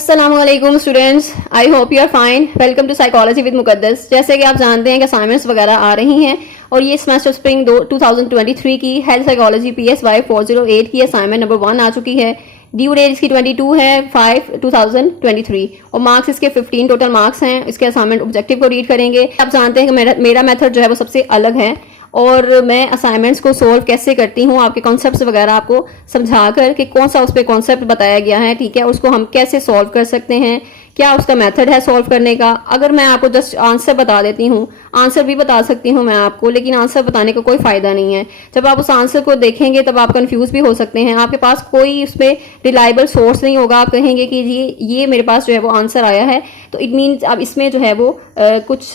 अस्सलामुअलैकुम students, I hope you are fine. Welcome to psychology with Muqaddas. जैसे कि आप जानते हैं कि असाइनमेंट्स वगैरह आ रही हैं और ये सेमेस्टर स्प्रिंग 2023 की हेल्थ साइकोलॉजी PSY 408 की असाइनमेंट नंबर 1 आ चुकी है। ड्यू डेट इसकी 22 है 5/2023 और मार्क्स इसके 15 टोटल मार्क्स हैं। इसके असाइनमेंट ऑब्जेक्टिव को रीड करेंगे। आप जानते हैं कि मेरा मेथड जो है वो सबसे अलग है और मैं असाइनमेंट्स को सोल्व कैसे करती हूँ, आपके कॉन्सेप्ट्स वगैरह आपको समझा कर कि कौन सा उस पर कॉन्सेप्ट बताया गया है, ठीक है, उसको हम कैसे सॉल्व कर सकते हैं, क्या उसका मेथड है सॉल्व करने का। अगर मैं आपको जस्ट आंसर बता देती हूँ, आंसर भी बता सकती हूँ मैं आपको, लेकिन आंसर बताने का कोई फायदा नहीं है। जब आप उस आंसर को देखेंगे तब आप कंफ्यूज भी हो सकते हैं। आपके पास कोई उसमें रिलायबल सोर्स नहीं होगा। आप कहेंगे कि ये मेरे पास जो है वो आंसर आया है, तो इट मीन्स अब इसमें जो है वो कुछ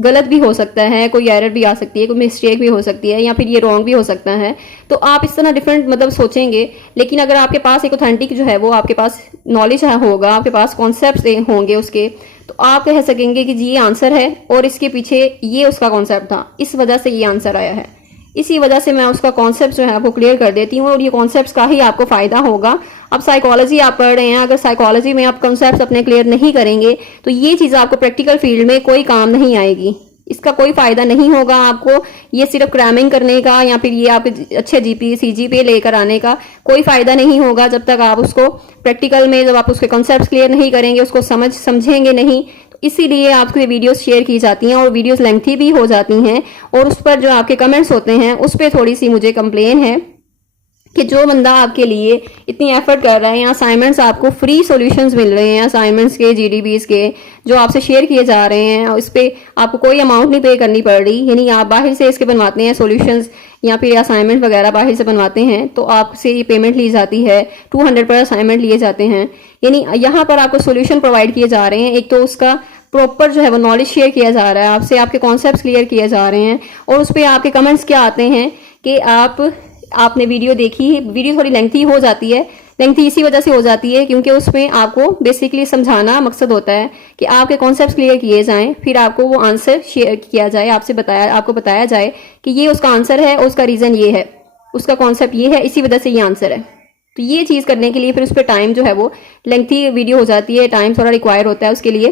गलत भी हो सकता है, कोई एरर भी आ सकती है, कोई मिस्टेक भी हो सकती है, या फिर ये रॉन्ग भी हो सकता है। तो आप इस तरह डिफरेंट मतलब सोचेंगे। लेकिन अगर आपके पास एक ऑथेंटिक जो है वो आपके पास नॉलेज होगा, आपके पास कॉन्सेप्ट होंगे उसके, तो आप कह सकेंगे कि जी ये आंसर है और इसके पीछे ये उसका कॉन्सेप्ट था, इस वजह से ये आंसर आया है। इसी वजह से मैं उसका कॉन्सेप्ट जो है वो क्लियर कर देती हूँ और ये कॉन्सेप्ट्स का ही आपको फायदा होगा। अब साइकोलॉजी आप पढ़ रहे हैं, अगर साइकोलॉजी में आप कॉन्सेप्ट्स अपने क्लियर नहीं करेंगे तो ये चीज़ आपको प्रैक्टिकल फील्ड में कोई काम नहीं आएगी। इसका कोई फायदा नहीं होगा आपको। ये सिर्फ क्रैमिंग करने का या फिर ये आपके अच्छे CGPA लेकर आने का कोई फायदा नहीं होगा जब तक आप उसको प्रैक्टिकल में, जब आप उसके कॉन्सेप्ट्स क्लियर नहीं करेंगे, उसको समझेंगे नहीं। इसीलिए आपको ये वीडियोस शेयर की जाती हैं और वीडियोस लेंथी भी हो जाती हैं और उस पर जो आपके कमेंट्स होते हैं उस पर थोड़ी सी मुझे कंप्लेन है कि जो बंदा आपके लिए इतनी एफर्ट कर रहा है, या असाइनमेंट्स आपको फ्री सॉल्यूशंस मिल रहे हैं, असाइनमेंट्स के GDBs के जो आपसे शेयर किए जा रहे हैं, और इस पर आपको कोई अमाउंट नहीं पे करनी पड़ रही, यानी आप बाहर से इसके बनवाते हैं सॉल्यूशंस या फिर असाइनमेंट वगैरह बाहर से बनवाते हैं तो आपसे ये पेमेंट ली जाती है, 200 पर असाइनमेंट लिए जाते हैं। यानी यहाँ पर आपको सोल्यूशन प्रोवाइड किए जा रहे हैं। एक तो उसका प्रॉपर जो है वो नॉलेज शेयर किया जा रहा है आपसे, आपके कॉन्सेप्ट्स क्लियर किए जा रहे हैं और उस पर आपके कमेंट्स क्या आते हैं कि आपने वीडियो देखी, वीडियो थोड़ी लेंथी हो जाती है। लेंथी इसी वजह से हो जाती है क्योंकि उसमें आपको बेसिकली समझाना मकसद होता है कि आपके कॉन्सेप्ट्स क्लियर किए जाएं, फिर आपको वो आंसर शेयर किया जाए, आपको बताया जाए कि ये उसका आंसर है और उसका रीज़न ये है, उसका कॉन्सेप्ट ये है, इसी वजह से ये आंसर है। तो ये चीज़ करने के लिए फिर उस पर टाइम जो है वो लेंथी वीडियो हो जाती है, टाइम थोड़ा रिक्वायर होता है उसके लिए।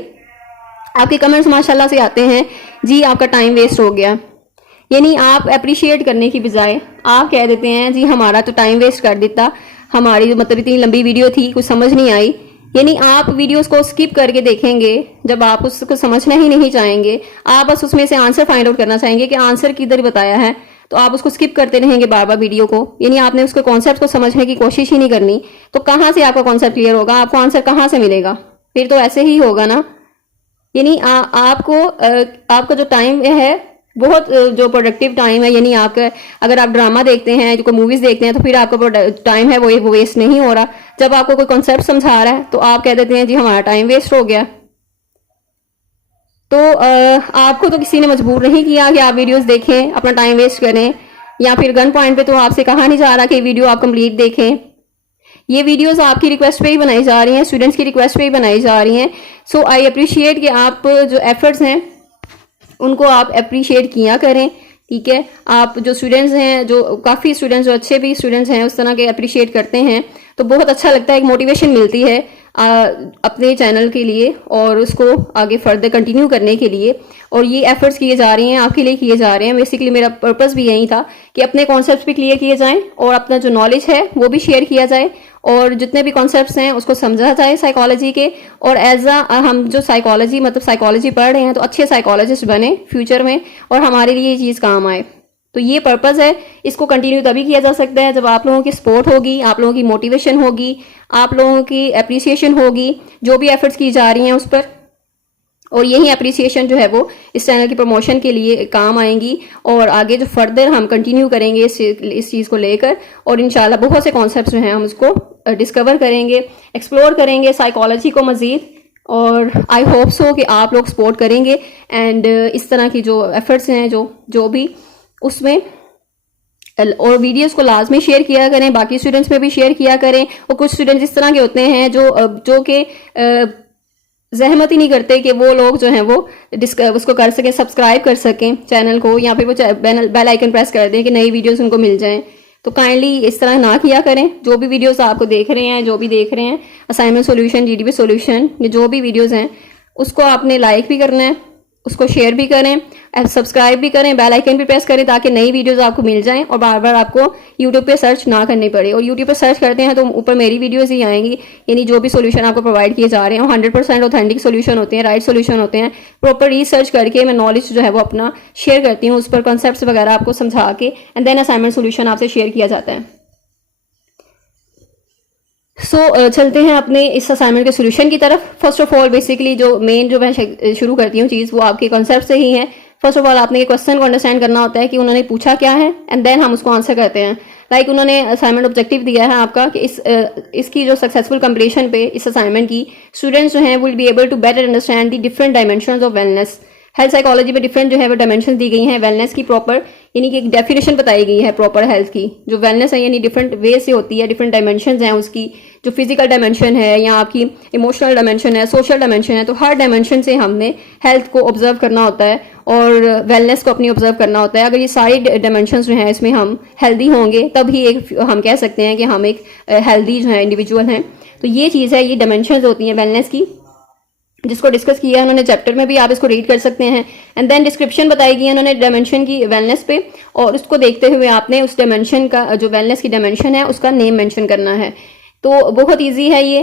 आपके कमेंट्स माशाल्लाह से आते हैं, जी आपका टाइम वेस्ट हो गया, यानी आप अप्रिशिएट करने की बजाय आप कह देते हैं जी हमारा तो टाइम वेस्ट कर देता, हमारी मतलब इतनी लंबी वीडियो थी, कुछ समझ नहीं आई। यानी आप वीडियोस को स्किप करके देखेंगे जब आप उसको समझना ही नहीं चाहेंगे, आप बस उसमें से आंसर फाइंड आउट करना चाहेंगे कि आंसर किधर बताया है, तो आप उसको स्किप करते रहेंगे बार बार वीडियो को। यानी आपने उसके कॉन्सेप्ट को समझने की कोशिश ही नहीं करनी, तो कहाँ से आपका कॉन्सेप्ट क्लियर होगा, आपको आंसर कहाँ से मिलेगा? फिर तो ऐसे ही होगा ना। यानी आपका जो टाइम है बहुत जो प्रोडक्टिव टाइम है, यानी आपका अगर आप ड्रामा देखते हैं, जो कोई मूवीज देखते हैं, तो फिर आपका टाइम है वो वेस्ट नहीं हो रहा। जब आपको कोई कॉन्सेप्ट समझा रहा है तो आप कह देते हैं जी हमारा टाइम वेस्ट हो गया। तो आपको तो किसी ने मजबूर नहीं किया कि आप वीडियोस देखें, अपना टाइम वेस्ट करें, या फिर गन पॉइंट पे तो आपसे कहा नहीं जा रहा कि वीडियो आप कंप्लीट देखें। ये वीडियोस आपकी रिक्वेस्ट पे ही बनाई जा रही हैं, स्टूडेंट्स की रिक्वेस्ट पे ही बनाई जा रही हैं। सो आई अप्रिशिएट कि आप जो एफर्ट्स हैं उनको आप अप्रिशिएट किया करें, ठीक है। आप जो स्टूडेंट्स हैं, जो काफ़ी स्टूडेंट्स जो अच्छे भी स्टूडेंट्स हैं उस तरह के अप्रिशिएट करते हैं तो बहुत अच्छा लगता है, एक मोटिवेशन मिलती है अपने चैनल के लिए और उसको आगे फर्दर कंटिन्यू करने के लिए। और ये एफर्ट्स किए जा रहे हैं, आपके लिए किए जा रहे हैं। बेसिकली मेरा पर्पस भी यही था कि अपने कॉन्सेप्ट्स भी क्लियर किए जाएं और अपना जो नॉलेज है वो भी शेयर किया जाए और जितने भी कॉन्सेप्ट्स हैं उसको समझा जाए साइकोलॉजी के। और एज हम जो साइकोलॉजी पढ़ रहे हैं तो अच्छे साइकोलॉजिस्ट बने फ्यूचर में और हमारे लिए ये चीज़ काम आए। तो ये पर्पस है। इसको कंटिन्यू तभी किया जा सकता है जब आप लोगों की सपोर्ट होगी, आप लोगों की मोटिवेशन होगी, आप लोगों की अप्रिसिएशन होगी जो भी एफर्ट्स की जा रही हैं उस पर। और यही अप्रिसिएशन जो है वो इस चैनल की प्रमोशन के लिए काम आएंगी और आगे जो फर्दर हम कंटिन्यू करेंगे इस चीज़ को लेकर। और इंशाल्लाह बहुत से कॉन्सेप्ट्स जो हैं हम उसको डिस्कवर करेंगे, एक्सप्लोर करेंगे साइकोलॉजी को मज़ीद। और आई होप सो कि आप लोग सपोर्ट करेंगे एंड इस तरह की जो एफर्ट्स हैं जो भी उसमें, और वीडियोस को लाजमी शेयर किया करें, बाकी स्टूडेंट्स में भी शेयर किया करें। और कुछ स्टूडेंट्स इस तरह के होते हैं जो कि जहमत ही नहीं करते कि वो लोग जो हैं वो उसको कर सकें, सब्सक्राइब कर सकें चैनल को, या फिर वो बेल आइकन प्रेस कर दें कि नई वीडियोस उनको मिल जाएं। तो काइंडली इस तरह ना किया करें। जो भी वीडियोस आपको देख रहे हैं, जो भी देख रहे हैं असाइनमेंट सॉल्यूशन, जीडीपी सॉल्यूशन, ये जो भी वीडियोस हैं उसको आपने लाइक भी करना है, उसको शेयर भी करें, सब्सक्राइब भी करें, बेल आइकन भी प्रेस करें ताकि नई वीडियोस आपको मिल जाएं और बार बार आपको यूट्यूब पे सर्च ना करनी पड़े। और यूट्यूब पे सर्च करते हैं तो ऊपर मेरी वीडियोस ही आएंगी, यानी जो भी सोल्यूशन आपको प्रोवाइड किए जा रहे हैं 100% ऑथेंटिक सोल्यूशन होते हैं, राइट सोल्यूशन होते हैं। प्रॉपर रिसर्च करके मैं नॉलेज जो है वो अपना शेयर करती हूँ, उस पर कॉन्सेप्ट वगैरह आपको समझा के एंड देन असाइनमेंट सोल्यूशन आपसे शेयर किया जाता है। चलते हैं अपने इस असाइनमेंट के सोल्यूशन की तरफ। फर्स्ट ऑफ ऑल बेसिकली जो मेन जो मैं शुरू करती हूँ चीज़ वो आपके कॉन्सेप्ट से ही है। फर्स्ट ऑफ ऑल आपने ये क्वेश्चन को अंडरस्टैंड करना होता है कि उन्होंने पूछा क्या है एंड देन हम उसको आंसर करते हैं। लाइक उन्होंने असाइनमेंट ऑब्जेक्टिव दिया है आपका कि इसकी जो सक्सेसफुल कंप्लीशन पे इस असाइनमेंट की स्टूडेंट्स जो हैं will be able to better understand the different dimensions of wellness. Health psychology में डिफरेंट जो है वो डायमेंशन दी गई हैं वेलनेस की, प्रॉपर यानी कि एक डेफिनेशन बताई गई है प्रॉपर हेल्थ की। जो वेलनेस है यानी डिफरेंट वे से होती है, डिफरेंट डायमेंशन हैं उसकी, जो फिजिकल डायमेंशन है या आपकी इमोशनल डायमेंशन है, सोशल डायमेंशन है, तो हर डायमेंशन से हमने हेल्थ को ऑब्जर्व करना होता है और वेलनेस को अपनी ऑब्जर्व करना होता है। अगर ये सारी डायमेंशन जो हैं इसमें हम हेल्दी होंगे तभी एक हम कह सकते हैं कि हम एक हेल्दी जो है इंडिविजुअल हैं। तो ये चीज़ है, ये डायमेंशन होती हैं वेलनेस की, जिसको डिस्कस किया है उन्होंने चैप्टर में भी, आप इसको रीड कर सकते हैं। एंड देन डिस्क्रिप्शन बताई गई है उन्होंने डायमेंशन की वेलनेस पे, और उसको देखते हुए आपने उस डायमेंशन का जो वेलनेस की डायमेंशन है उसका नेम मेंशन करना है। तो बहुत इजी है ये,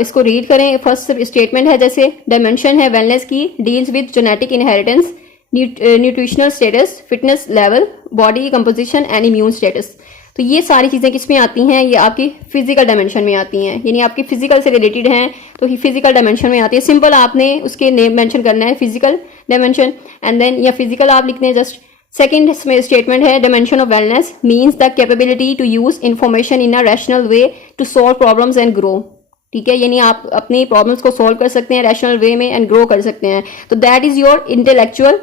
इसको रीड करें। फर्स्ट स्टेटमेंट है जैसे डायमेंशन है वेलनेस की, deals with genetic inheritance, nutritional status, fitness level, body composition and immune status. तो ये सारी चीज़ें किस में आती हैं, ये आपकी फिजिकल डायमेंशन में आती हैं, यानी आपकी फिजिकल से रिलेटेड हैं तो ही फिजिकल डायमेंशन में आती है। सिंपल आपने उसके नेम मेंशन करना है, फिजिकल डायमेंशन, एंड देन या फिजिकल आप लिखते हैं जस्ट। सेकेंड स्टेटमेंट है dimension of wellness means the capability to use information in a rational way to solve problems and grow. ठीक है, यानी आप अपनी प्रॉब्लम्स को सॉल्व कर सकते हैं रैशनल वे में एंड ग्रो कर सकते हैं। तो that is your intellectual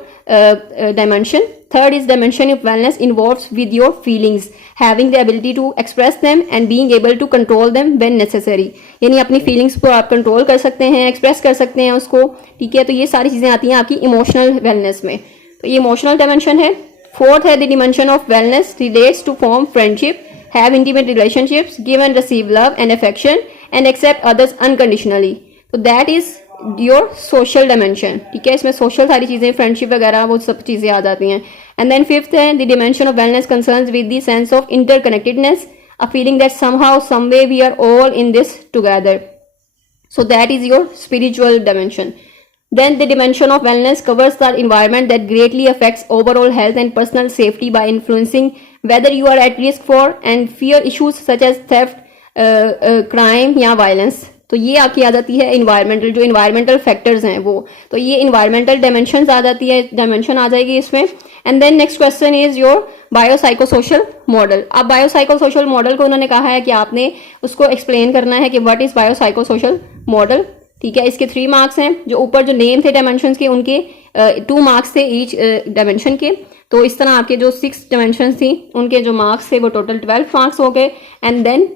dimension. Third is dimension of wellness involves with your feelings, having the ability to express them and being able to control them when necessary. यानी अपनी feelings को आप control कर सकते हैं, एक्सप्रेस कर सकते हैं उसको। ठीक है, तो ये सारी चीजें आती हैं आपकी इमोशनल वेलनेस में, तो ये इमोशनल डायमेंशन है। फोर्थ है the dimension of wellness relates to form friendship, have intimate relationships, give and receive love and affection and accept others unconditionally. तो that is your social dimension. ठीक है, इसमें social सारी चीजें, फ्रेंडशिप वगैरह वो सब चीजें आ जाती हैं। एंड देन फिफ्थ है the dimension of wellness concerns with the sense of interconnectedness, a feeling that somehow some way we are all in this together. So that is your spiritual dimension. Then the dimension of wellness covers the environment that greatly affects overall health and personal safety by influencing whether you are at risk for and fear issues such as theft, crime या violence. तो ये आपकी आ जाती है environmental, जो environmental factors हैं वो, तो ये इन्वायरमेंटल डायमेंशन आ जाती है, डायमेंशन आ जाएगी इसमें. And then next question is your biopsychosocial model. अब बायोसाइकोसोशल मॉडल को उन्होंने कहा है कि आपने उसको एक्सप्लेन करना है कि व्हाट इज बायोसाइकोसोशल मॉडल. ठीक है, इसके 3 मार्क्स हैं. जो ऊपर जो नेम थे डायमेंशन के उनके 2 मार्क्स थे ईच डायमेंशन के. तो इस तरह आपके जो 6 डायमेंशन थी उनके जो मार्क्स थे वो टोटल 12 मार्क्स हो गए. एंड देन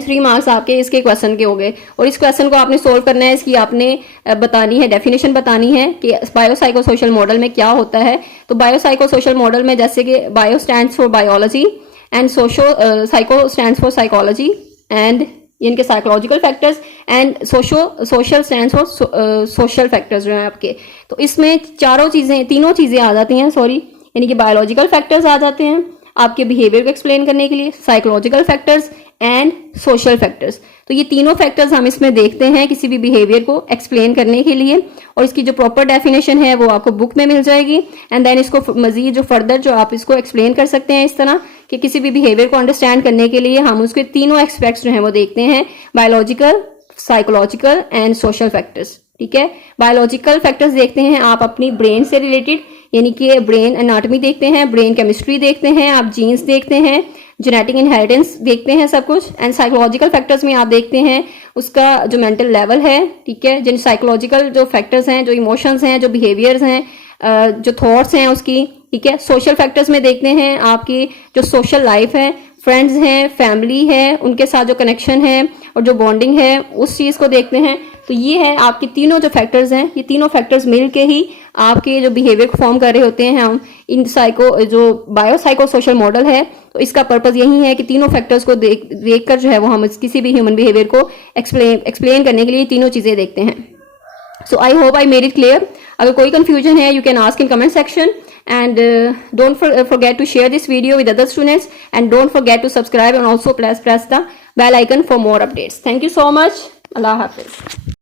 3 मार्क्स आपके इसके क्वेश्चन के हो गए. और इस क्वेश्चन को आपने सोल्व करना है, इसकी आपने बतानी है, डेफिनेशन बतानी है कि बायोसाइकोसोशल मॉडल में क्या होता है. तो बायोसाइकोसोशल मॉडल में जैसे कि bio stands for biology and psycho stands for psychology and इनके psychological factors and social stands for social factors जो हैं आपके. तो इसमें तीनों चीजें आ जाती हैं, यानी कि बायोलॉजिकल फैक्टर्स आ जाते हैं आपके बिहेवियर को एक्सप्लेन करने के लिए, psychological factors and social factors. तो ये तीनों फैक्टर्स हम इसमें देखते हैं किसी भी बिहेवियर को एक्सप्लेन करने के लिए. और इसकी जो प्रॉपर डेफिनेशन है वो आपको बुक में मिल जाएगी. एंड देन इसको मजीद जो फर्दर जो आप इसको एक्सप्लेन कर सकते हैं इस तरह कि किसी भी बिहेवियर को अंडरस्टैंड करने के लिए हम उसके तीनों एस्पेक्ट्स जो हैं वो देखते हैं, biological, psychological and social factors. ठीक है, बायोलॉजिकल फैक्टर्स देखते हैं आप अपनी ब्रेन से रिलेटेड, यानी कि ब्रेन एनाटॉमी देखते हैं, ब्रेन केमिस्ट्री देखते हैं, आप जीन्स देखते हैं, जेनेटिक इनहेरिटेंस देखते हैं, सब कुछ. एंड साइकोलॉजिकल फैक्टर्स में आप देखते हैं उसका जो मेंटल लेवल है. ठीक है, जिन साइकोलॉजिकल जो फैक्टर्स हैं, जो इमोशंस हैं, जो बिहेवियर्स हैं, जो थॉट्स हैं उसकी. ठीक है, सोशल फैक्टर्स में देखते हैं आपकी जो सोशल लाइफ है, फ्रेंड्स हैं, फैमिली है, उनके साथ जो कनेक्शन है और जो बॉन्डिंग है उस चीज को देखते हैं. तो ये है आपके तीनों जो फैक्टर्स हैं, ये तीनों फैक्टर्स मिल के ही आपके जो बिहेवियर को फॉर्म कर रहे होते हैं हम, इन साइको जो बायो साइको सोशल मॉडल है, तो इसका पर्पज यही है कि तीनों फैक्टर्स को देखकर जो है वो हम किसी भी ह्यूमन बिहेवियर को एक्सप्लेन करने के लिए तीनों चीजें देखते हैं। So I hope I made it clear. अगर कोई कंफ्यूजन है, you can ask in comment section, and don't forget to share this video with other students, and don't forget to subscribe and also press the bell icon for more updates. Thank you so much. Allah Hafiz.